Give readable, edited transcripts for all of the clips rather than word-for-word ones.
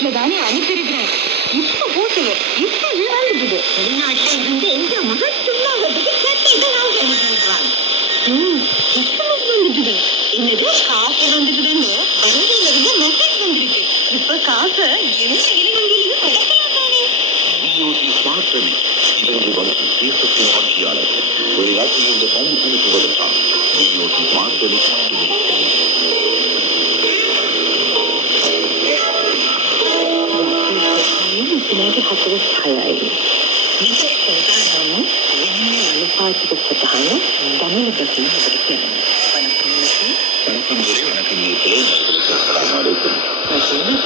வீட்டுல தானே அனுப்பியிருக்கிறேன். இப்ப போட்டுது இப்பவே வந்துடுது. வெளிநாட்டுல இருந்து எங்க மகள் சும்மாவதுக்கு சட்டைகள் வந்துடுது. என்னது காசு வந்துடுதுன்னு வங்கியில இருந்து மெசேஜ் வந்துருக்கு. இப்ப காசை எந்த இளைவங்கிலையும் கிடைக்கலாம் தானே. இவரது வளர்ச்சி தேசத்தின் ஆட்சியாளர் வெளிநாட்டிலிருந்து பணம் அனுப்புவதற்காக விஓசி மாற்றணி மட்டுமே. سمعت حضرتك حقائقي نبدأ استخدامه وهن النقاط بفتحها تعمل بسيط بالكامل. வணக்கம் கூறி வணக்கம் நேர்களே. அஸ்ஸலாமு அலைக்கும்.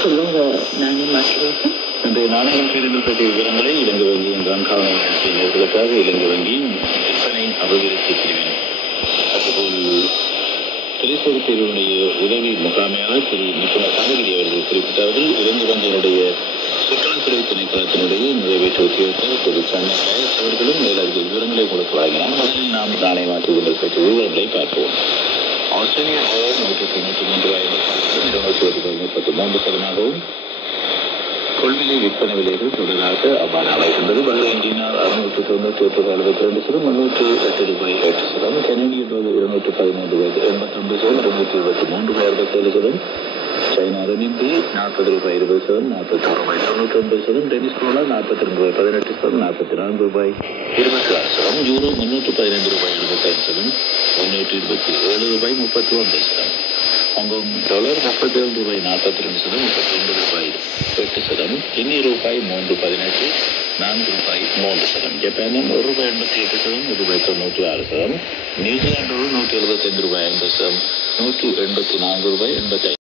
சொல்லுங்க. நானே மாற்றுவேன். இன்றைய நாணய மாற்றீடுகள் பற்றிய விவரங்களை இலங்கை வங்கியின் கண்காணி நேர்களுக்காக இலங்கை வங்கியின் விற்பனை அபிவிருத்தி பிரிவினர் அதுபோல் திரைப்பட தேர்வினுடைய உதவி முகாமையாளர் திரு நிபுணர் சங்ககிரி அவர்கள் குறிப்பிட்டார்கள். இலங்கை வங்கியினுடைய சுற்றுலாத்துறை திணைக்களத்தினுடைய நிறைவேற்ற உத்தியோகத்தர் திரு சன்னை கயஸ் அவர்களும் மேலதிக விவரங்களை உங்களுக்கு வழங்கினார். முதலில் நாம் நாணய மாற்றீடுகள் பற்றிய விவரங்களை பார்ப்போம். ஆஸ்திரேலிய டாலர் 193 கொள்விலை விற்பனை விலைகள் தொடராக அவ்வாறு அமைகின்றது. பஹ்ரைன் டினார் 698.62 $308.8, கனடிய டாலர் 213.89, $223.67, சைனா ரெமின்பி $40.20, $46.99, டென்னிஸ் டாலர் $42.18, $44.26, யூரோ $315.75, $327.39, ஹாங்காங் டாலர் $37.42, $39.8, இந்திய ரூபாய் $3.18, $4.03, ஜப்பானின் $1.88, $1.96, நியூசிலாந்து $175.50, $184.85.